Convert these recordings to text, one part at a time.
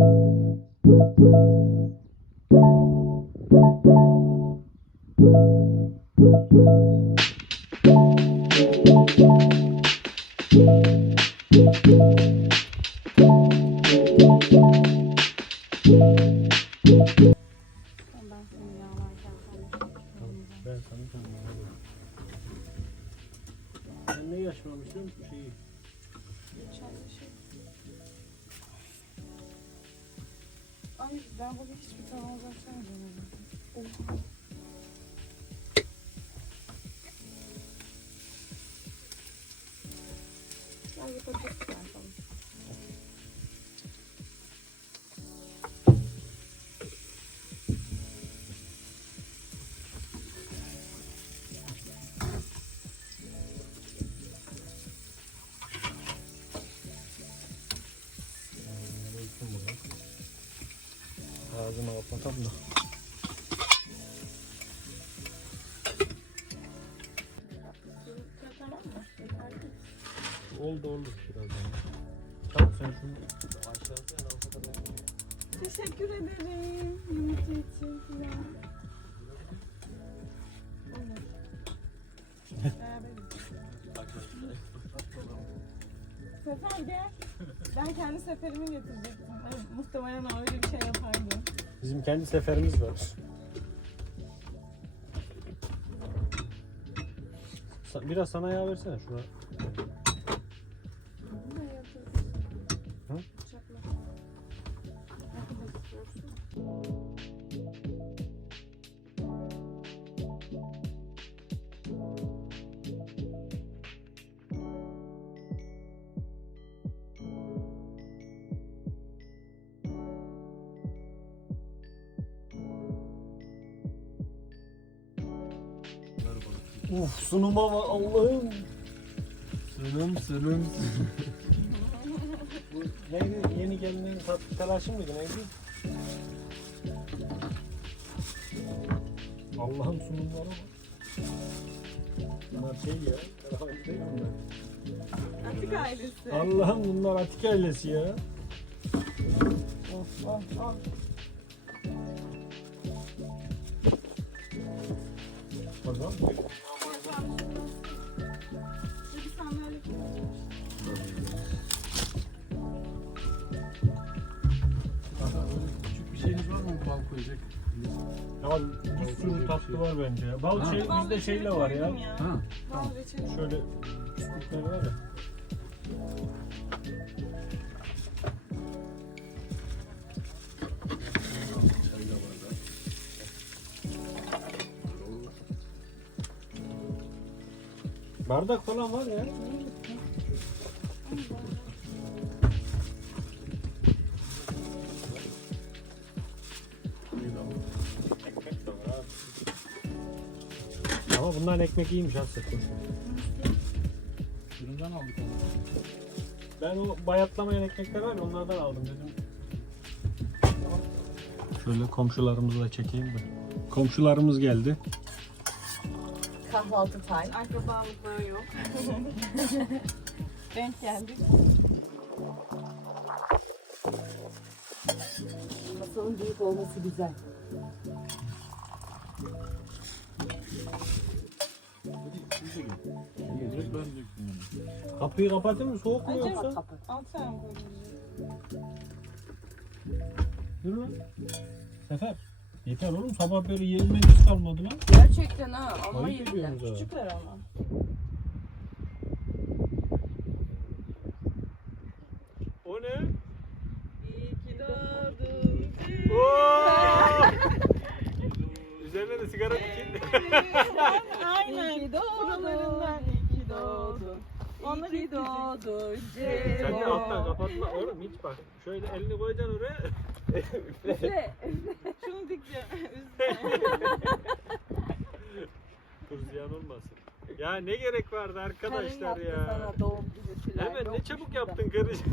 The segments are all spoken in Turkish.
Ben Ağzına kapatalım da. Oldu oldu birazdan. Tamam sen şunu aşağıda en alta kadar. Teşekkür ederim. Yumurta için falan. Sefer gel. Ben kendi seferimi getirecektim. Muhtemelen yapardım. Bizim kendi seferimiz var. Biraz sana yağ versene şuna. Uf sunuma bak Allah'ım. Sınım sınım Bu neydi? Yeni gelinin tat telaşı mıydı neydi? Allah'ım sunumlara bak. Bunlar şey ya. Karahanlı değil bunlar. Atik ailesi. Allah'ım bunlar Atik ailesi ya. Of of of. Koyacak? Ya bir sürü tatlı var bence ya. Bal Ha. şey bizde şeyle var ya. Ha. Bal reçeli. Şöyle bisküvitler var ya. Bardak falan var ya. Bunların ekmek iyiymiş hakikaten. Fırından aldık onu. Ben o bayatlamayan ekmekler var ya onlardan aldım dedim. Şöyle komşularımızı da çekeyim de. Komşularımız geldi. Kahvaltı time. Akrabalıkları yok. Denk geldik. Masanın büyük olması güzel. Hadi siz de gelin. Gelecek ben de Kapıyı kapatayım mı? Soğuk mu yoksa? Kapı. Koyacağız. Yürü lan. Sefer. Yeter oğlum sabah beri yerimden hiç kalmadı lan. Gerçekten ha ama Ayıp yediler. ediyorsunuz ha. Küçükler ama. O ne? İyi ki doğdun. Üzerine de sigara dikildi. Aynen. İyi ki doğdun. Buralarından iyi ki doğdun. Onlar İyi ki ekleyecek. doğdun. Sen de Cemo. alttan kapatma oğlum hiç bak. Şöyle elini koyacaksın oraya. Üfle. Şunu dikeceğim. Dur ziyan olmasın. Ya ne gerek vardı Karın arkadaşlar yaptı ya. sana doğum günü filan. Hemen ne çabuk işte. yaptın karıcığım.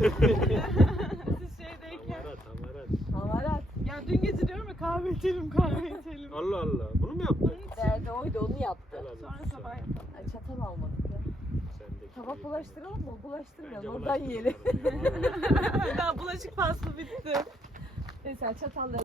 Siz şeydeyken. Hamarat hamarat. Hamarat. Ya dün gece diyorum ya kahve içelim kahve içelim. Allah Allah. Bunu mu yaptın? Derdi oydu onu yaptı. Helal olsun Sonra sana. sabah yapalım. Ay, çatal almadık iyi. bulaştıralım mı? Bence Bulaştırmayalım. Oradan bulaştırma. yiyelim. Daha bulaşık faslı bitti. Mesela çatalları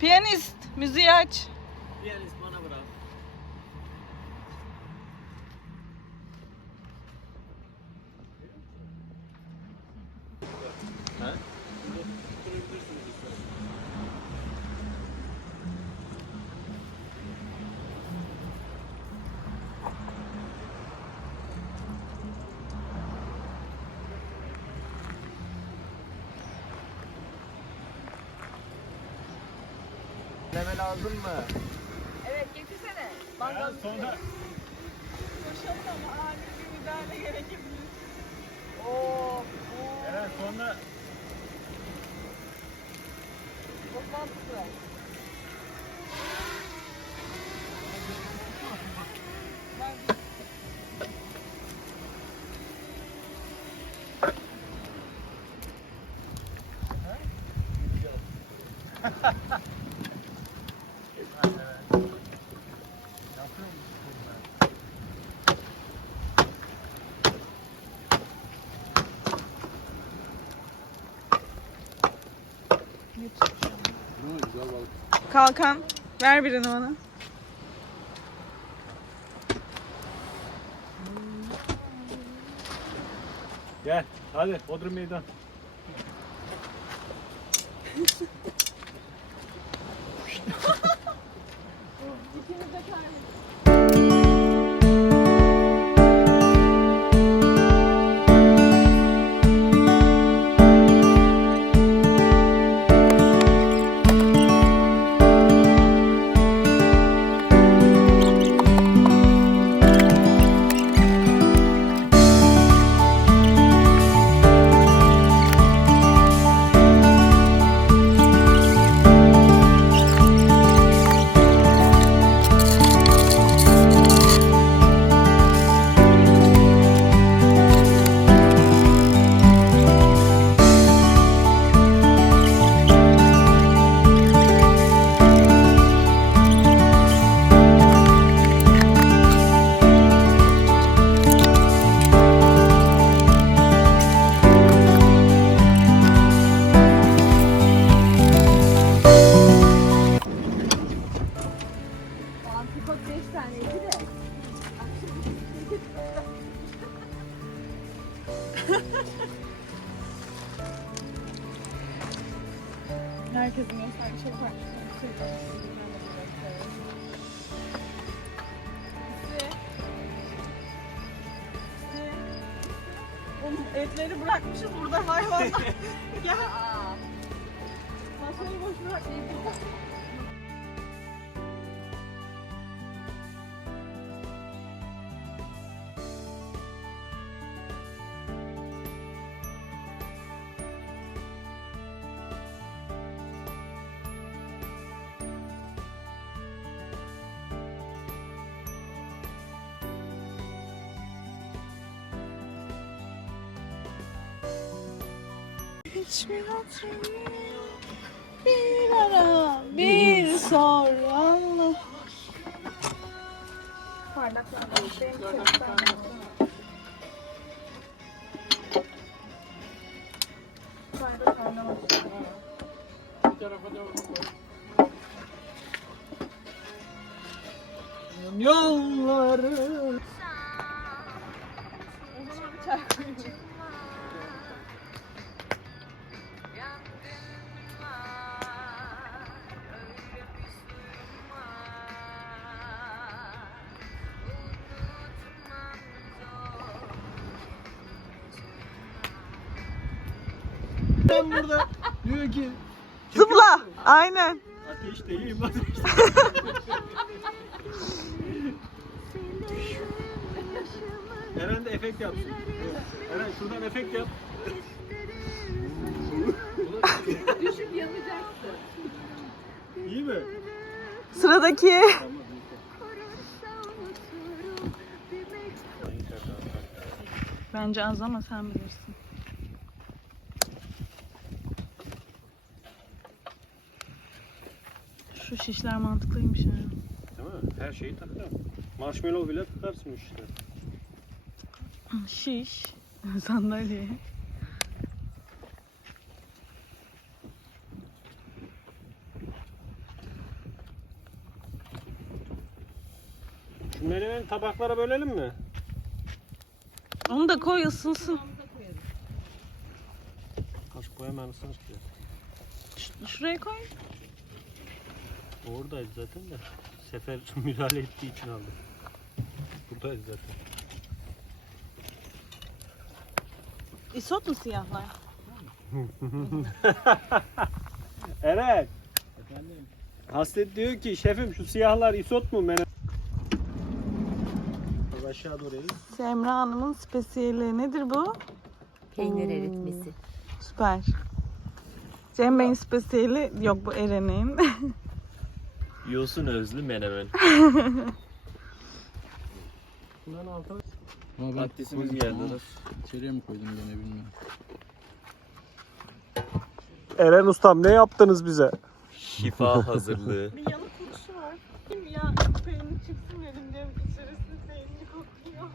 Piyanist, müziği aç. Leme lazım mı? Evet getirsene. Mangal Sonra Boşalım ama ani bir müdahale gerekebilir. Oo. Eren sonra Çok mantıklı. Ha, güzel balık. Kalkan, ver birini bana. Gel hadi Bodrum meydan. Oğlum etleri bırakmışız burada hayvanlar. ya masayı boş bırakmayın. Yolları. Ben burada diyor ki Zıpla. Aynen. ateşteyim ateş. Eren de efekt yapsın. Eren şuradan efekt yap. Düşüp yanacaksın. İyi mi? Sıradaki. Bence az ama sen bilirsin. Şu şişler mantıklıymış ya. Değil mi? Her şeyi takar. Marshmallow bile takarsın işte. Şiş. Sandalye. Şu menemeni tabaklara bölelim mi? Onu da koy ısınsın. Kaşık boya hemen ısınır ki. Ş- Şuraya koy. Oradaydı zaten de. Sefer müdahale ettiği için aldım. Buradaydı zaten. İsot mu siyahlar? Eren. Hasret diyor ki şefim şu siyahlar isot mu menem? Az aşağı doğru eğil. Semra Hanım'ın spesiyeli nedir bu? Peynir Oo. eritmesi. Süper. Cem Bey'in spesiyeli yok bu Eren'in. Yosun özlü menemen. Bundan alta Ama ben Patatesimiz koydum geldi. İçeriye mi koydum gene bilmiyorum. Eren ustam ne yaptınız bize? Şifa hazırlığı. bir yanık kuruşu var. Kim ya peynir çıksın dedim diyorum içerisi peynir kokuyor.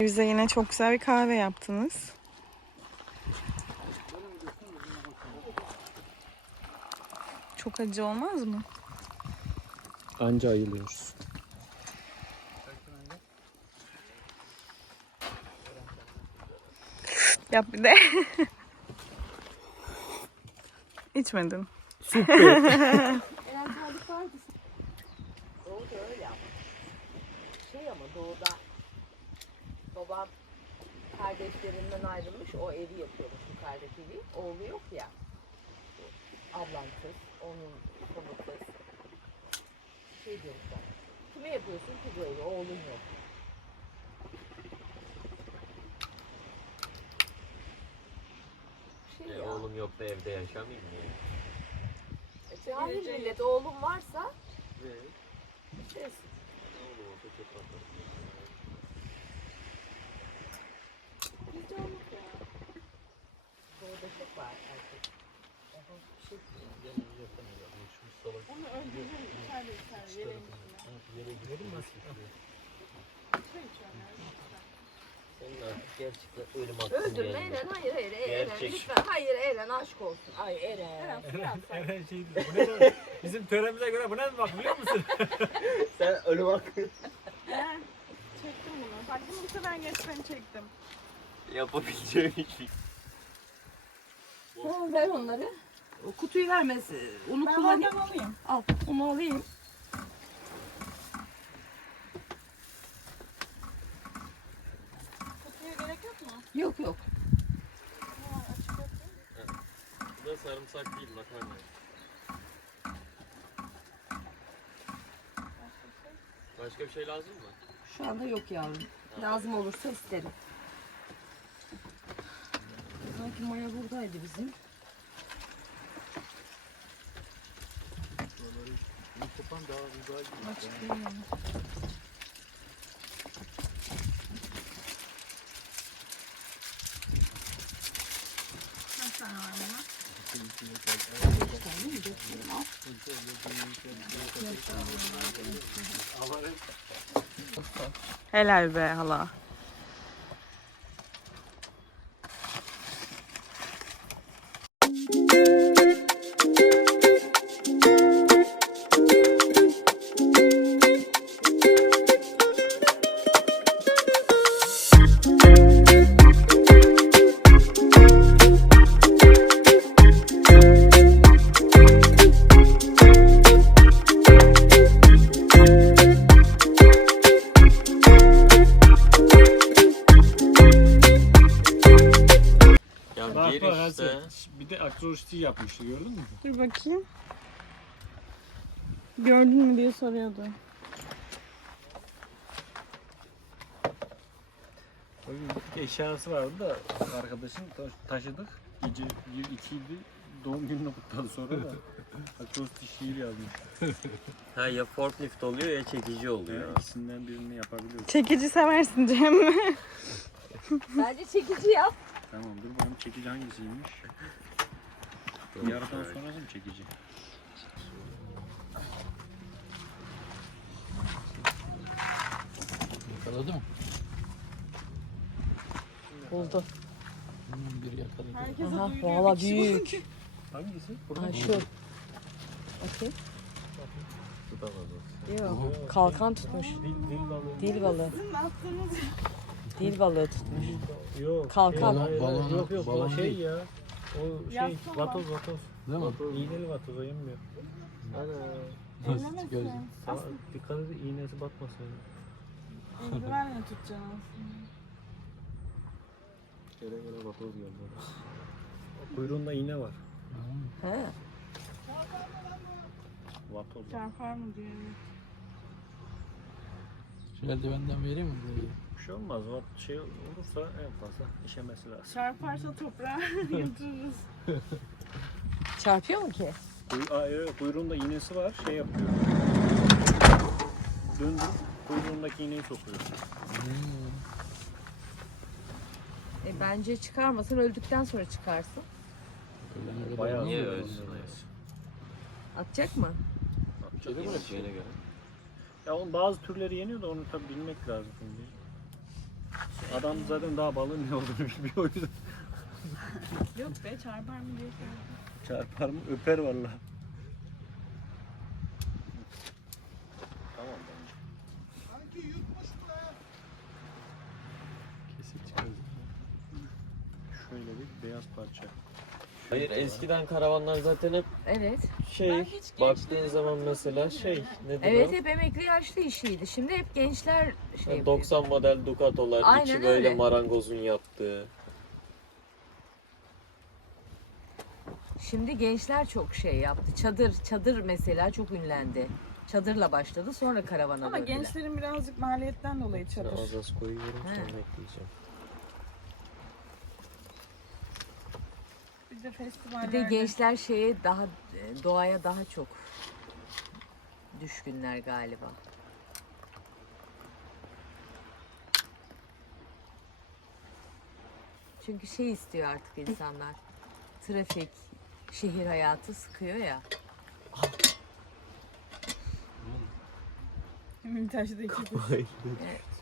Bize yine çok güzel bir kahve yaptınız. Çok acı olmaz mı? Anca ayılıyoruz. Yap bir de. İçmedin. Doğuda öyle ama. Şey ama doğuda babam kardeşlerinden ayrılmış o evi yapıyormuş yukarıdaki evi. Oğlu yok ya. Ablam kız, onun konu kız. Şey diyormuşlar. Kime yapıyorsun ki bu evi? Oğlun yok. Şey E, ya. oğlum yok da evde yaşamayayım mı? yani? Cahil millet oğlum varsa şey, Oğlum olsa çok tatlı. ya. Doğuda çok var erkek. Daha bir şey Onu öldürelim içeride içeride yerin Senin artık gerçekten ölüm aklın Öldürme geldi. Eren, hayır hayır Eren, Gerçek. lütfen, hayır Eren aşk olsun. Ay Eren. Eren şey diyor. Bu ne lan? Bizim töremize göre bu ne mi bak biliyor musun? Sen ölüm hakkı Çektim bunu. Bak bunu bu sefer geçten çektim. yapabileceğim hiçbir Tamam ver onları. O kutuyu vermez. Onu Ben kullanayım. oradan alayım. Al onu alayım. Yok? Yok. Bu da sarımsak değil makarna. Başka bir şey lazım mı? Şu anda yok yavrum. Lazım olursa isterim. Sanki Maya buradaydı bizim. Bunu kopan daha güzel gibi. Açık değil yani. Kaç tane var buna? Helal be hala. O gün eşyası vardı da arkadaşın ta- taşıdık. Gece 1 2'ydi. Doğum gününü kutladı sonra da. Akrostiği şiir yazmış. Ha ya forklift oluyor ya çekici oluyor. İkisinden birini yapabiliyoruz. Çekici seversin Cem. Bence çekici yap. Tamam dur bakalım çekici hangisiymiş? Yarıdan sonrası mı çekici? Yakaladı mı? Buldu. Hmm, bir yakaladı. Herkese Aha duyuruyor valla bir kişi büyük. Hangisi? Ha şu. Bakayım. Yok. Kalkan tutmuş. Dil, dil balığı. Dil balığı. Sizin attığınız Dil balığı tutmuş. Yok. Kalkan. Hayır, hayır, Balon- yok yok balon o şey değil. ya. O şey Yassı olan. vatoz vatoz. Değil mi? İğneli vatoz o yemiyor. Ana. Nasıl gözüm? Sana dikkat et iğnesi batmasın. eldivenle tutacaksın aslında. Gele gele vatoz geldi. Kuyruğunda iğne var. He. Vatoz. Çarpar mı diyor. Şu eldivenden vereyim mi? Böyle? Bir şey olmaz. Vat şey olursa en fazla işemesi lazım. Çarparsa toprağa yatırırız. Çarpıyor mu ki? Kuy Aa, evet, kuyruğunda iğnesi var. Şey yapıyor. Döndür. Kuyruğundaki iğneyi sokuyor. Hmm. E, bence çıkarmasın öldükten sonra çıkarsın. Öyle öyle Bayağı Niye mı? ölsün Atacak mı? Çok iyi şeyine göre. Ya onun bazı türleri yeniyor da onu tabi bilmek lazım şimdi. Adam zaten daha balığın ne olduğunu bilmiyor o yüzden. Yok be çarpar mı diye. Çarpar mı? Öper valla. Tamam bence. Kesik çıkardı. Şöyle bir beyaz parça. Hayır eskiden karavanlar zaten hep Evet. şey Ben hiç baktığın zaman mesela şey nedir Evet o? hep emekli yaşlı işiydi. Şimdi hep gençler şey Yani yapıyor. 90 model Ducato'lar Aynen içi böyle öyle. marangozun yaptığı. Şimdi gençler çok şey yaptı. Çadır, çadır mesela çok ünlendi. Çadırla başladı sonra karavana Ama döndüler. gençlerin birazcık maliyetten dolayı çadır. az az koyuyorum He. sonra ekleyeceğim. Bir de Bir festivallerde. de gençler şeye daha doğaya daha çok düşkünler galiba. Çünkü şey istiyor artık insanlar. Trafik, şehir hayatı sıkıyor ya.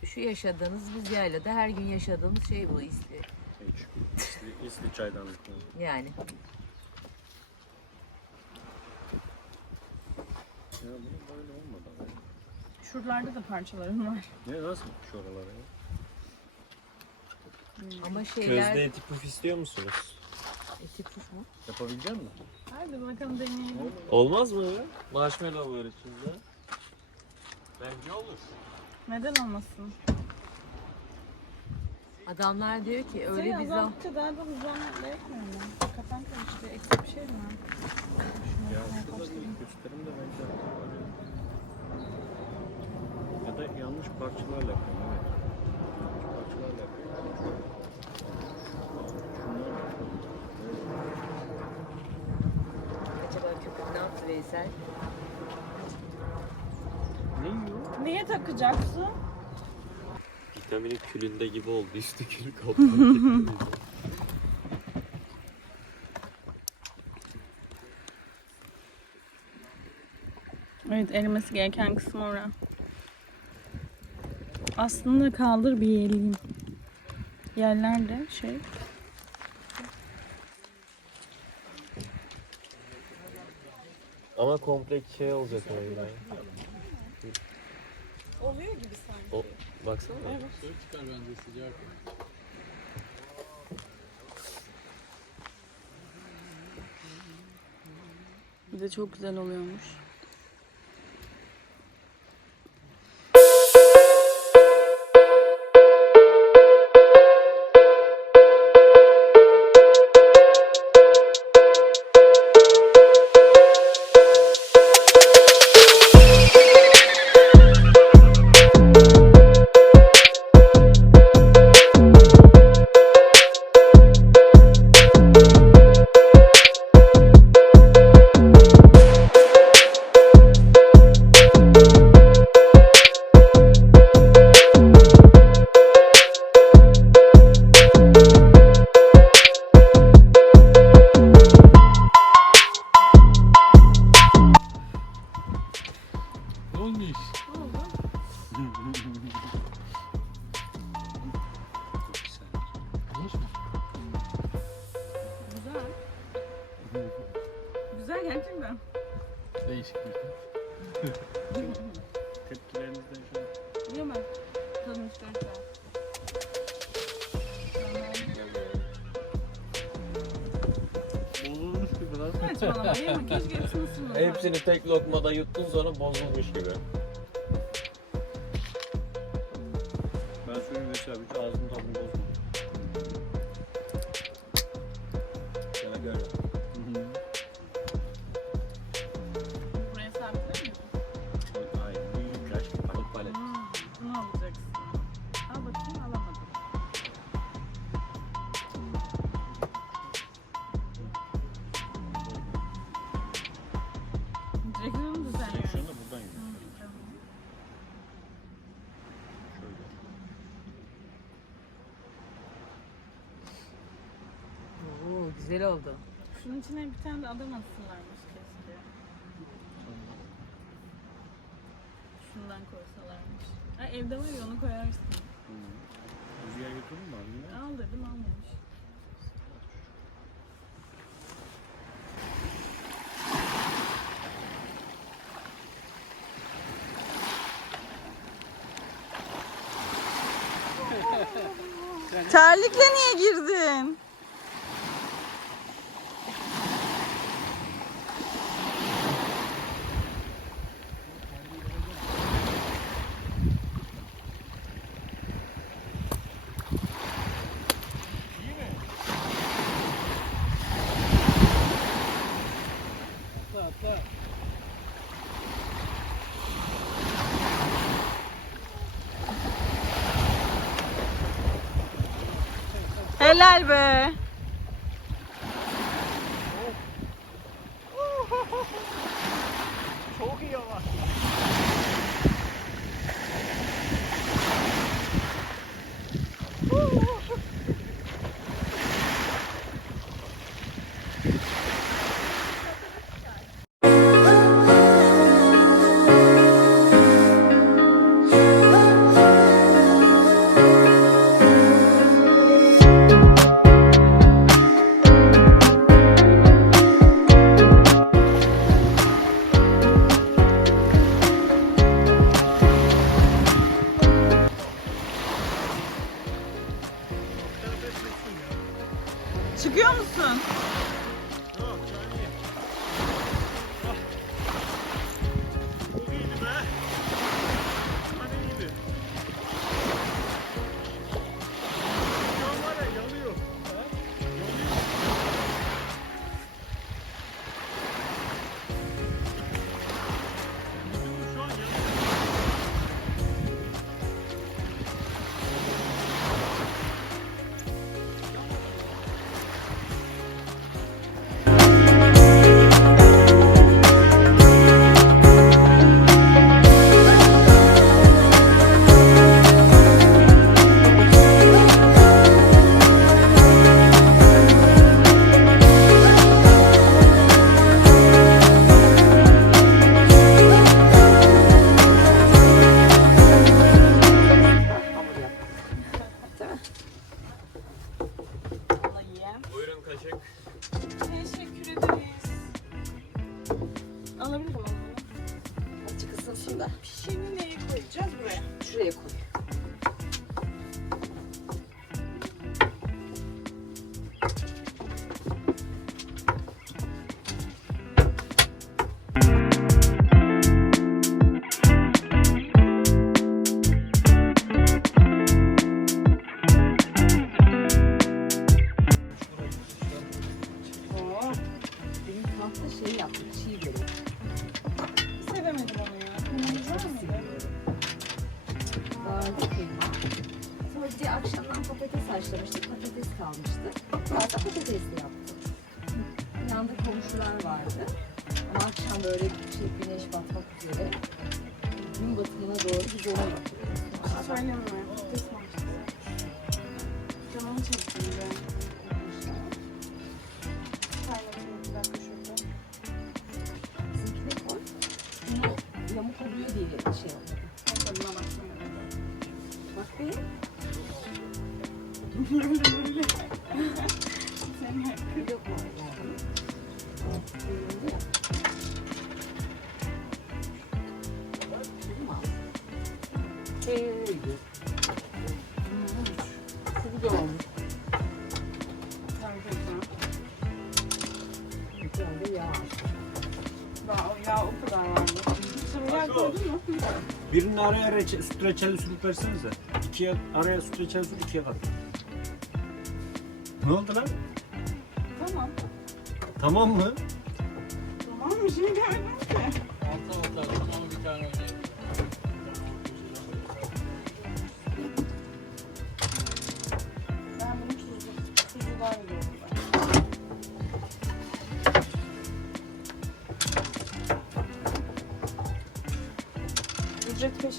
Şu yaşadığınız biz yaylada her gün yaşadığımız şey bu isti. Hiç. İsli, isli çaydanlık. Yani Ya bu böyle olmadı. Şuralarda da parçalarım var. Ne nasıl şu oralara ya? ama şeyler Közde eti puf istiyor musunuz? Kesik mu? Yapabilecek misin? Hadi bakalım deneyelim. Olmaz mı ya? Marshmallow var içinde. Bence olur. Neden olmasın? Adamlar diyor ki öyle Öyle bir zam. azalttıkça daha da hızlanmak gerekmiyor mu? Kafam karıştı. Eksik bir şey mi Ya şurada bir gösterim de bence. Ya da yanlış parçalarla yapıyorum evet. Yanlış parçalarla yapıyorum. Acaba köpük ne yaptı Veysel? Ne yiyor? Niye takacaksın? Vitamini külünde gibi oldu. Üstü külü kapalı. Evet erimesi gereken kısım ora. Aslında kaldır bir yeleyeyim. Yerlerde şey. Ama kompleks şey olacak. Oluyor gibi sanki. O, baksana. Bir de çok güzel oluyormuş. Değişik bir şey. Tepkilerinizden şu an. Tadını çıkarsa. Olurmuş gibi lan. Saçmalama yiyemem. Keşke hepsini ısırmasaydım. Hepsini tek lokmada yuttun sonra bozulmuş gibi. Güzel oldu. Şunun içine bir tane de adam atsınlarmış keşke. Şundan koysalarmış. Ha, evde var ya onu koyarsın. Rüzgar götürdün mü abi? Al dedim almamış. Terlikle niye girdin? Helal be. Teşekkür ederiz. Alabilir miyim ısınsın da. Pişeni neye koyacağız buraya? Şuraya koy. Batımına doğru biz ona bakıyoruz. Söyleme. Canımı. Kaynatayım bir dakika şurada. Bizimkine koy. Bunu yamuk oluyor diye şey yapmadım. Tadına bakmaya Bak be. Araya reçe, süt reçeli sürüp versenize. İkiye, araya süt reçeli sürüp ikiye kat. Ne oldu lan? Tamam. Tamam mı? Tamam bir şey demedim ki. Altı altı ama bir tane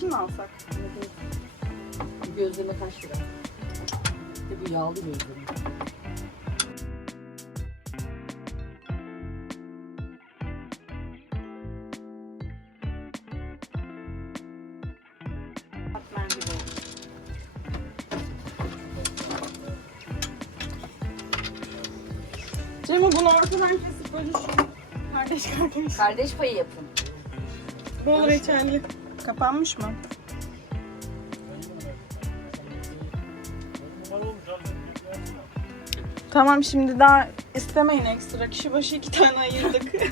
Peşin mi alsak? Gözleme kaç lira? Bir de bu yağlı gözleme. Katmer gibi olur. Cemo bunu ortadan kesip bölüşün. Kardeş kardeş. Kardeş payı yapın. Bol reçelli. Kapanmış mı? Tamam şimdi daha istemeyin ekstra. Kişi başı iki tane ayırdık.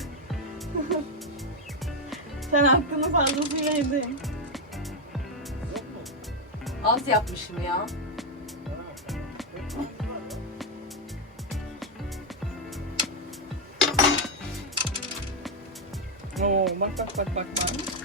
Sen hakkını fazlasıyla yedin. Az yapmışım ya. Oo bak bak bak bak bak.